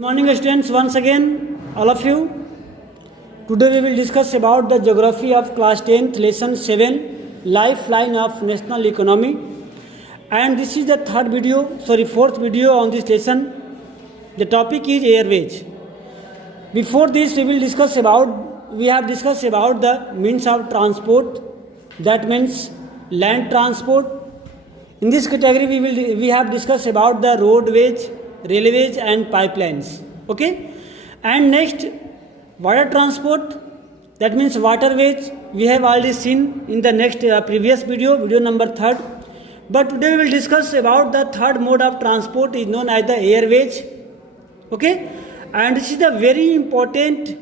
Good morning students, once again all of you. Today we will discuss about the geography of class 10th lesson 7 lifeline of national economy, and this is the fourth video on this lesson. The topic is airways. Before this we have discussed about the means of transport, that means land transport. In this category we have discussed about the roadways, railways and pipelines. Okay, and next water transport, that means waterways, we have already seen in the next previous video number 3rd. But today we will discuss about the third mode of transport is known as the airways. Okay, and this is the very important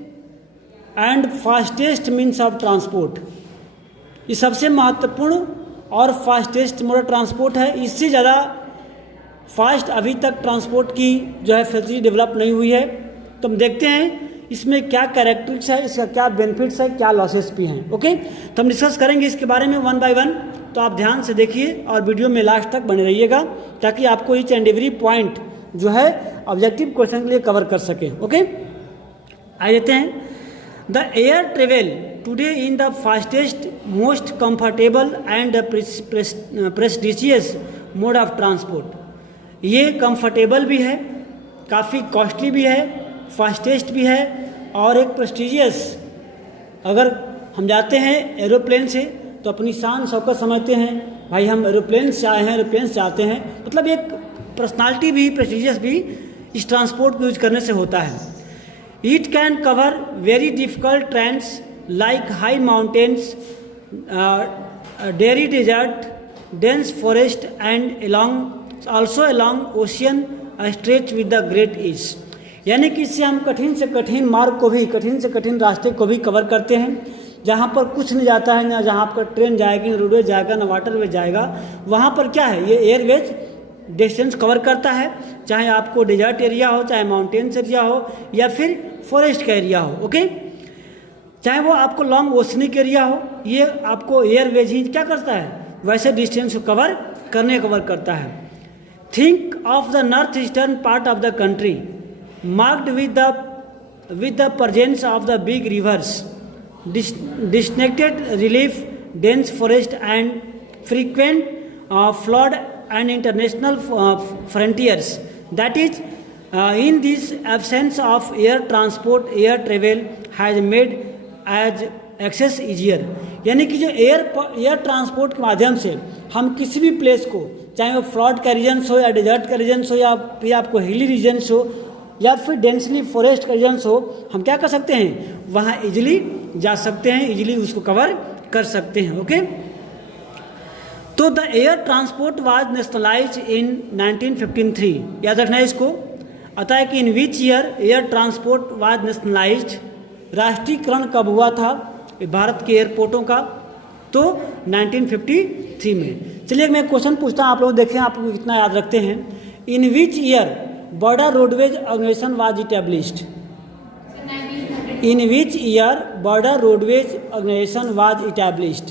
and fastest means of transport. ये सबसे महत्वपूर्ण और fastest mode of transport है. इससे ज़्यादा fast अभी तक transport की जो है फैसिलिटी डेवलप नहीं हुई है. तो हम देखते हैं इसमें क्या कैरेक्टरिस्टिक्स है, इसका क्या बेनिफिट्स है, क्या लॉसेस भी हैं. ओके, तो हम डिस्कस करेंगे इसके बारे में वन बाय वन. तो आप ध्यान से देखिए और वीडियो में लास्ट तक बने रहिएगा ताकि आपको ईच एंड एवरी पॉइंट जो है ऑब्जेक्टिव क्वेश्चन के लिए कवर कर सकें. ओके, आ जाते हैं. The air travel today in the fastest, most comfortable and prestigious mode of transport. ये कंफर्टेबल भी है, काफ़ी कॉस्टली भी है, फास्टेस्ट भी है और एक प्रेस्टिजियस. अगर हम जाते हैं एरोप्लेन से तो अपनी शान शौकत समझते हैं, भाई हम एरोप्लेन से आए हैं, एरोप्लेन से आते हैं, मतलब एक पर्सनालिटी भी, प्रेस्टिजियस भी इस ट्रांसपोर्ट को यूज करने से होता है. It can cover very difficult terrains like high mountains, dry desert, dense forest and also along ocean stretch with the great ease. यानी कि इससे हम कठिन से कठिन मार्ग को भी, कठिन से कठिन रास्ते को भी कवर करते हैं, जहाँ पर कुछ नहीं जाता है, ना जहाँ पर ट्रेन जाएगी, ना रोडवे जाएगा, ना वाटरवे जाएगा. वहाँ पर क्या है, ये एयरवेज डिस्टेंस कवर करता है, चाहे आपको डेजर्ट एरिया हो, चाहे माउंटेन्स एरिया हो या फिर फॉरेस्ट का एरिया हो. ओके, चाहे वो आपको लॉन्ग ओशनिक एरिया हो, ये आपको एयरवेज ही क्या करता है, वैसे डिस्टेंस को कवर करता है. Think of the northeastern part of the country, marked with the presence of the big rivers, disconnected relief, dense forest, and frequent flood and international frontiers. That is, in this absence of air transport, air travel has made as access easier. यानी कि जो air transport के माध्यम से हम किसी भी place को, चाहे वो फ्लड का रीजन्स हो या डेजर्ट का रीजन्स हो या फिर आपको हिली रीजन्स हो या फिर डेंसली फॉरेस्ट का रीजन्स हो, हम क्या कर सकते हैं, वहाँ इजीली जा सकते हैं, इजीली उसको कवर कर सकते हैं. ओके, तो the air transport was nationalise in 1953. याद रखना है इसको. अतः है कि in which year air transport was nationalised, राष्ट्रीयकरण कब हुआ था भारत के एयरपोर्टों का, तो 1953 में. चलिए मैं क्वेश्चन पूछता हूँ, आप लोग देखें आप लोग कितना याद रखते हैं. In which year Border Roadways Organisation was established. In which year Border Roadways Organisation was established.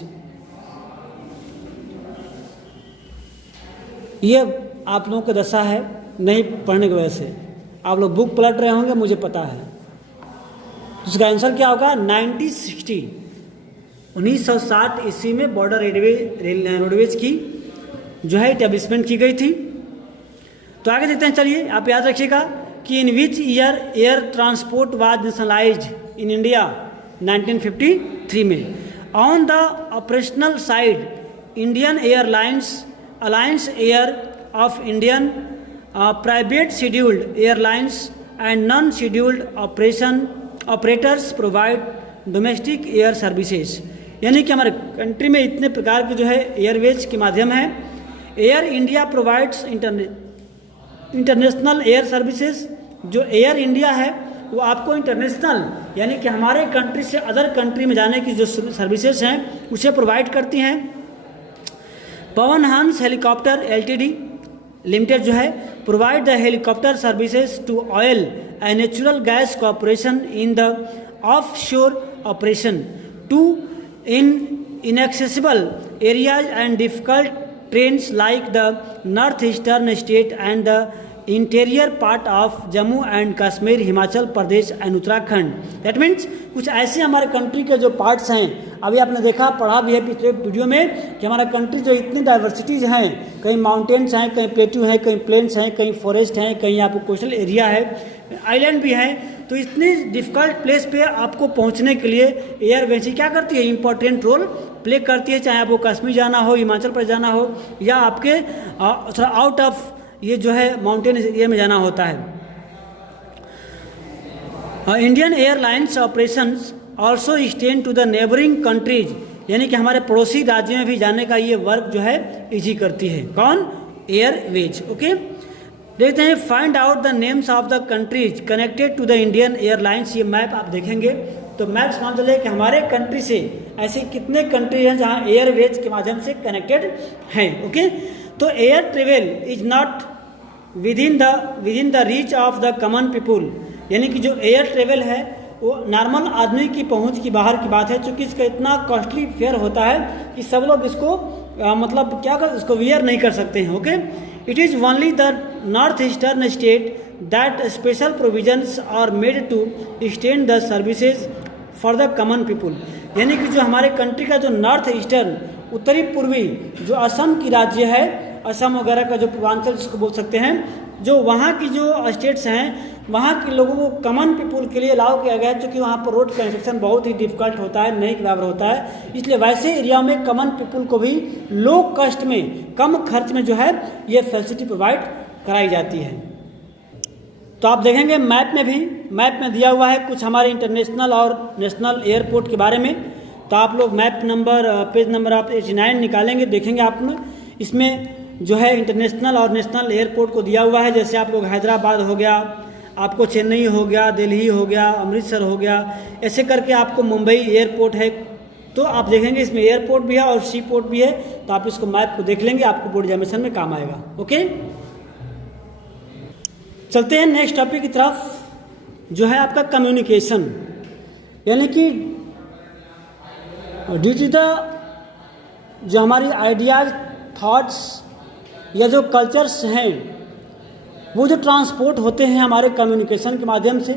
ये आप लोगों को दशा है नहीं पढ़ने की वजह से, आप लोग बुक पलट रहे होंगे, मुझे पता है. इसका आंसर क्या होगा, 1960 ईस्वी में बॉर्डर रोडवेज की जो है इस्टेब्लिशमेंट की गई थी. तो आगे देखते हैं. चलिए आप याद रखिएगा कि in which year air transport was nationalised in India, 1953 में. On the operational side, Indian Airlines, Alliance Air of Indian, private scheduled airlines and non scheduled operators provide domestic air services. यानी कि हमारे कंट्री में इतने प्रकार के जो है एयरवेज के माध्यम है. Air India provides international air services. जो एयर इंडिया है वो आपको इंटरनेशनल यानी कि हमारे कंट्री से अदर कंट्री में जाने की जो सर्विसेज हैं उसे प्रोवाइड करती हैं. Pawan Hans helicopter LTD limited जो है provide the helicopter services to Oil and Natural Gas Corporation in the offshore operation to inaccessible areas and difficult trains like the northeastern state and the interior part of Jammu and Kashmir, Himachal Pradesh and Uttarakhand. That means कुछ ऐसे हमारे country के जो parts हैं, अभी आपने देखा पढ़ा भी है पिछले वीडियो में कि हमारा कंट्री जो इतनी डाइवर्सिटीज़ हैं, कहीं माउंटेन्स हैं, कहीं प्लेट्यू हैं, कहीं प्लेन्स हैं, कहीं फॉरेस्ट हैं, कहीं आपको कोस्टल एरिया है, आइलैंड भी हैं। तो इतनी डिफ़िकल्ट प्लेस पे आपको पहुंचने के लिए एयरवेज क्या करती है, इंपॉर्टेंट रोल प्ले करती है। चाहे आपको कश्मीर जाना हो, हिमाचल प्रदेश जाना हो, या आपके थोड़ा आउट ऑफ ये जो है माउंटेन एरिया में जाना होता है। Indian Airlines operations also extend to the neighbouring countries, यानी कि हमारे पड़ोसी राज्यों में भी जाने का ये वर्क जो है इजी करती है। कौन? एयरवेज। ओके, देखते हैं find out the names of the countries connected to the Indian Airlines. ये मैप आप देखेंगे तो मैप मान चलिए कि हमारे कंट्री से ऐसे कितने कंट्री हैं जहाँ एयरवेज के माध्यम से कनेक्टेड हैं। ओके, तो air travel is not within the reach of the common people, यानी कि जो एयर ट्रेवल है वो नॉर्मल आदमी की पहुंच की बाहर की बात है, क्योंकि इसका इतना कॉस्टली फेयर होता है कि सब लोग इसको मतलब क्या कर इसको वियर नहीं कर सकते हैं। Okay, it is only the north eastern state that special provisions are made to extend the services for the common people, यानी कि जो हमारे कंट्री का जो नॉर्थ ईस्टर्न उत्तरी पूर्वी जो असम की राज्य है, असम वगैरह का जो पूर्वांचल जिसको बोल सकते हैं, जो वहाँ की जो स्टेट्स हैं वहाँ के लोगों को कॉमन पीपुल के लिए अलाउ किया गया है, क्योंकि वहाँ पर रोड कंस्ट्रक्शन बहुत ही डिफिकल्ट होता है, नहीं के बराबर होता है। इसलिए वैसे एरिया में कॉमन पीपुल को भी लो कॉस्ट में, कम खर्च में जो है ये फैसिलिटी प्रोवाइड कराई जाती है। तो आप देखेंगे मैप में दिया हुआ है कुछ हमारे इंटरनेशनल और नेशनल एयरपोर्ट के बारे में। तो आप लोग मैप नंबर पेज नंबर आप 89 निकालेंगे, देखेंगे आपने इसमें जो है इंटरनेशनल और नेशनल एयरपोर्ट को दिया हुआ है। जैसे आप लोग हैदराबाद हो गया, आपको चेन्नई हो गया, दिल्ली हो गया, अमृतसर हो गया, ऐसे करके आपको मुंबई एयरपोर्ट है। तो आप देखेंगे इसमें एयरपोर्ट भी है और सी पोर्ट भी है। तो आप इसको मैप को देख लेंगे, आपको बोर्ड एग्जामिनेशन में काम आएगा। ओके, चलते हैं नेक्स्ट टॉपिक की तरफ, जो है आपका कम्युनिकेशन, यानी कि ड्यू टू द जो हमारी आइडियाज, थॉट्स या जो कल्चर्स हैं वो जो ट्रांसपोर्ट होते हैं हमारे कम्युनिकेशन के माध्यम से।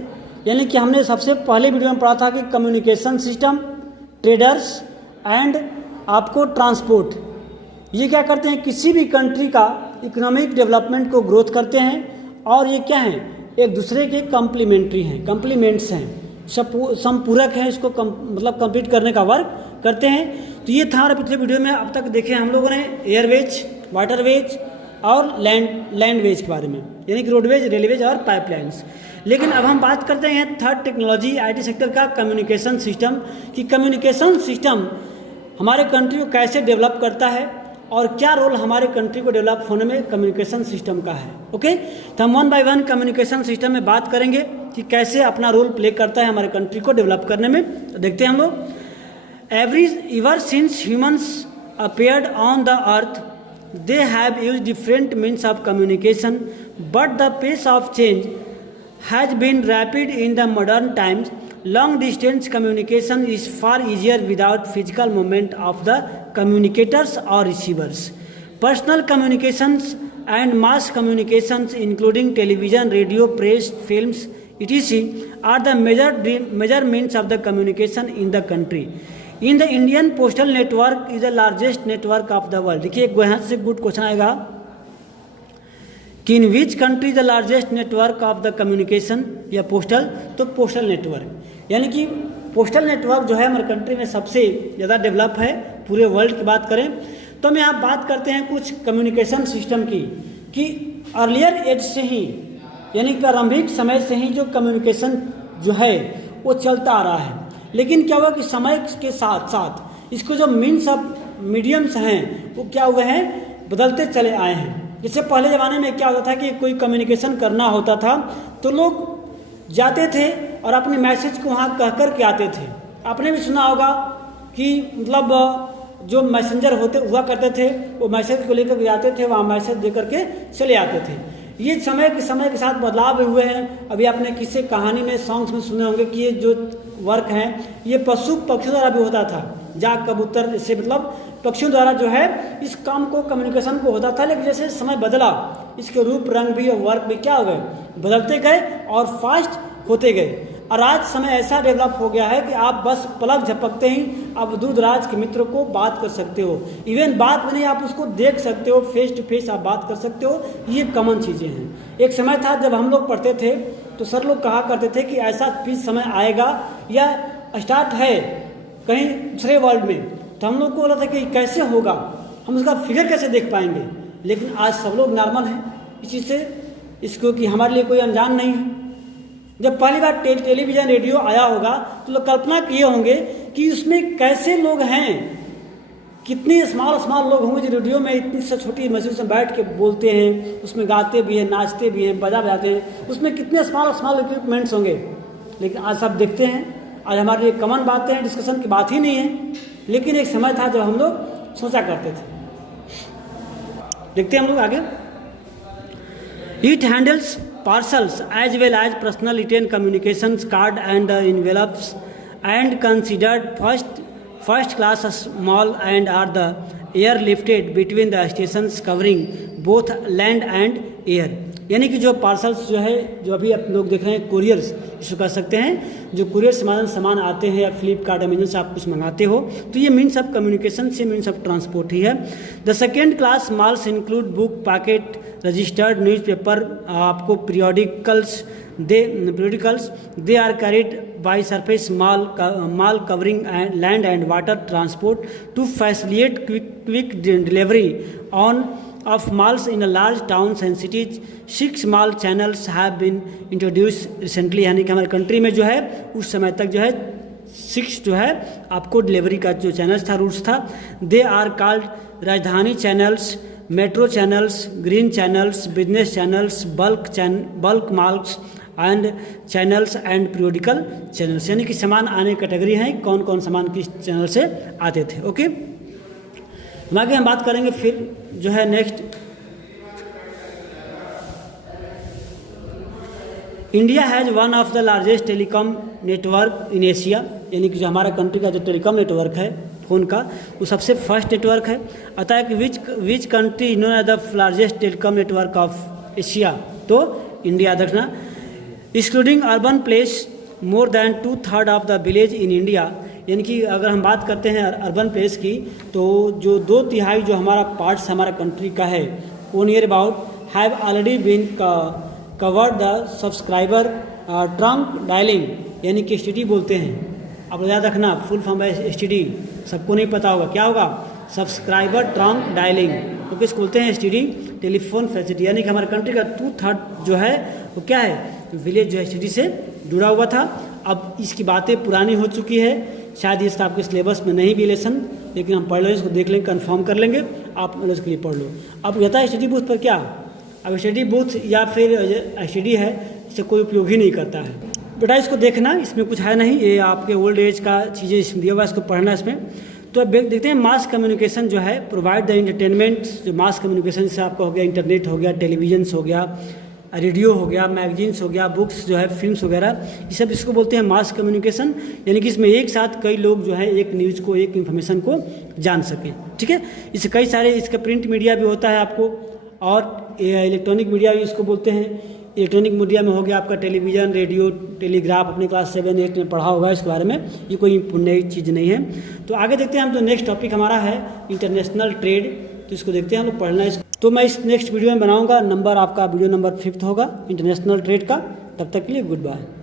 यानी कि हमने सबसे पहले वीडियो में पढ़ा था कि कम्युनिकेशन सिस्टम, ट्रेडर्स एंड आपको ट्रांसपोर्ट, ये क्या करते हैं, किसी भी कंट्री का इकोनॉमिक डेवलपमेंट को ग्रोथ करते हैं। और ये क्या हैं, एक दूसरे के कम्प्लीमेंट्री हैं, कम्प्लीमेंट्स हैं, संपूरक हैं, इसको मतलब कंप्लीट करने का वर्क करते हैं। तो ये था हमारे पिछले वीडियो में। अब तक देखे हम लोगों ने एयरवेज, वाटरवेज और लैंडवेज के बारे में, यानी कि रोडवेज, रेलवेज और पाइपलाइंस। लेकिन अब हम बात करते हैं थर्ड टेक्नोलॉजी, आईटी सेक्टर का कम्युनिकेशन सिस्टम, कि कम्युनिकेशन सिस्टम हमारे कंट्री को कैसे डेवलप करता है और क्या रोल हमारे कंट्री को डेवलप होने में कम्युनिकेशन सिस्टम का है। ओके, तो हम one by one communication system में बात करेंगे कि कैसे अपना रोल प्ले करता है हमारे कंट्री को डेवलप करने में। तो देखते हैं हम लोग। Ever since humans appeared on the earth, they have used different means of communication, but the pace of change has been rapid in the modern times. Long distance communication is far easier without physical movement of the communicators or receivers. Personal communications and mass communications, including television, radio, press, films, etc., are the major means of the communication in the country. In the Indian postal network is the largest network of the world. देखिए एक यहाँ से good question आएगा कि in which country the largest network of the communication या postal, तो postal network, यानी कि पोस्टल नेटवर्क जो है हमारे कंट्री में सबसे ज़्यादा डेवलप है पूरे वर्ल्ड की बात करें। तो हम यहाँ बात करते हैं कुछ कम्युनिकेशन सिस्टम की, कि अर्लियर एज से ही, यानी प्रारंभिक समय से ही जो कम्युनिकेशन जो है वो चलता आ रहा है। लेकिन क्या हुआ कि समय के साथ साथ इसको जो मीन्स ऑफ मीडियम्स हैं वो क्या हुए हैं, बदलते चले आए हैं। जैसे पहले ज़माने में क्या होता था कि कोई कम्युनिकेशन करना होता था तो लोग जाते थे और अपने मैसेज को वहाँ कह कर के आते थे। आपने भी सुना होगा कि मतलब जो मैसेंजर होते हुआ करते थे वो मैसेज को लेकर के जाते थे, वहाँ मैसेज दे करके चले आते थे। ये समय के साथ बदलाव हुए हैं। अभी आपने किसी कहानी में, सॉन्ग्स में सुने होंगे कि ये जो वर्क हैं ये पशु पक्षियों द्वारा भी होता था। जाग कबूतर से मतलब पक्षियों द्वारा जो है इस काम को, कम्युनिकेशन को होता था। लेकिन जैसे समय बदला, इसके रूप रंग भी और वर्क भी क्या हो गए, बदलते गए और फास्ट होते गए। और आज समय ऐसा डेवलप हो गया है कि आप बस पलक झपकते ही आप दूर दराज के मित्र को बात कर सकते हो। इवन बात में नहीं, आप उसको देख सकते हो, फेस टू फेस आप बात कर सकते हो। ये कॉमन चीज़ें हैं। एक समय था जब हम लोग पढ़ते थे तो सर लोग कहा करते थे कि ऐसा भी समय आएगा या स्टार्ट है कहीं दूसरे वर्ल्ड में, तो हम लोग को बोला था कि कैसे होगा, हम उसका फिगर कैसे देख पाएंगे। लेकिन आज सब लोग नॉर्मल हैं इस चीज़ से, इसको कि हमारे लिए कोई अनजान नहीं है। जब पहली बार टेलीविज़न रेडियो आया होगा तो लोग कल्पना किए होंगे कि उसमें कैसे लोग हैं, कितने स्मॉल लोग होंगे जो रेडियो में इतनी सा छोटी मशीन में बैठ के बोलते हैं, उसमें गाते भी हैं, नाचते भी हैं, बजाते हैं, उसमें कितने स्मॉल इक्विपमेंट्स होंगे। लेकिन आज सब देखते हैं, आज हमारे लिए कॉमन बातें हैं, डिस्कशन की बात ही नहीं है। लेकिन एक समय था जब हम लोग सोचा करते थे। देखते हैं हम लोग आगे। It handles parcels as well as personal written communications card and envelopes and considered first class small and are the airlifted between the stations covering both land and air। यानी कि जो पार्सल्स जो है, जो अभी आप लोग देख रहे हैं कुरियर्स इसको कह सकते हैं, जो कुरियर सामान आते हैं या फ्लिपकार्ट अमेजन से आप कुछ मंगाते हो, तो ये मीन्स ऑफ कम्युनिकेशन से मीन्स ऑफ ट्रांसपोर्ट ही है। The second class mails include book, packet, registered newspaper, आपको periodicals they are carried by surface mail covering land and water transport to facilitate quick delivery on of malls in a large towns and cities। 6 mall channels have been introduced recently। यानी कि हमारे country में जो है उस समय तक जो है 6 जो है आपको डिलीवरी का जो चैनल्स था, रूट्स था। दे आर कॉल्ड राजधानी channels, metro channels, green channels, business channels, bulk malls and channels and periodical channels. यानी कि सामान आने कैटेगरी हैं, कौन कौन सामान किस चैनल से आते थे। ओके, आगे हम बात करेंगे फिर जो है next. India has one of the largest telecom network in Asia. यानी कि जो हमारा कंट्री का जो टेलीकॉम नेटवर्क है फ़ोन का, वो सबसे फर्स्ट नेटवर्क है। अतः है कि which country known as the largest telecom network of Asia, तो इंडिया देखना। Excluding urban place more than 2/3 of the village in India. यानी कि अगर हम बात करते हैं अर्बन प्लेस की, तो जो 2/3 जो हमारा पार्ट्स हमारा कंट्री का है, वो near about have already been covered the subscriber trunk dialling. यानी कि STD बोलते हैं, आप याद रखना, फुल फॉर्म है STD, सबको नहीं पता होगा क्या होगा, सब्सक्राइबर ट्रंक डायलिंग। तो किस बोलते हैं STD, टेलीफोन फैसिलिटी। यानी कि हमारे कंट्री का 2/3 जो है वो क्या है, विलेज जो है STD से जुड़ा हुआ था। अब इसकी बातें पुरानी हो चुकी है, शायद इसका आपके सिलेबस में नहीं भी लेसन, लेकिन हम पढ़ लें, इसको देख लेंगे, कंफर्म कर लेंगे, आप उसके लिए पढ़ लो। अब रहता है STD बूथ पर क्या, अब STD बूथ या फिर STD है, इससे कोई उपयोग ही नहीं करता है बेटा। इसको देखना, इसमें कुछ है नहीं, ये आपके ओल्ड एज का चीज़ें इसमें दिया हुआ है, इसको पढ़ना इसमें। तो अब देखते हैं मास कम्युनिकेशन जो है, प्रोवाइड द एंटरटेनमेंट। जो मास कम्युनिकेशन से आपका हो गया इंटरनेट हो गया, टेलीविजन हो गया, रेडियो हो गया, मैगजीन्स हो गया, बुक्स जो है, फिल्म्स वगैरह, ये सब इसको बोलते हैं मास कम्युनिकेशन। यानी कि इसमें एक साथ कई लोग जो है एक न्यूज़ को, एक इन्फॉर्मेशन को जान सकें। ठीक है, इससे कई सारे, इसका प्रिंट मीडिया भी होता है आपको, और इलेक्ट्रॉनिक मीडिया भी इसको बोलते हैं। इलेक्ट्रॉनिक मीडिया में हो गया आपका टेलीविज़न, रेडियो, टेलीग्राफ, अपने क्लास 7-8 में पढ़ा होगा इसके बारे में, ये कोई नई चीज़ नहीं है। तो आगे देखते हैं हम, तो नेक्स्ट टॉपिक हमारा है इंटरनेशनल ट्रेड। तो इसको देखते हैं हम लोग, पढ़ना है। तो मैं इस नेक्स्ट वीडियो में बनाऊंगा, नंबर आपका वीडियो नंबर 5 होगा इंटरनेशनल ट्रेड का। तब तक के लिए गुड बाय।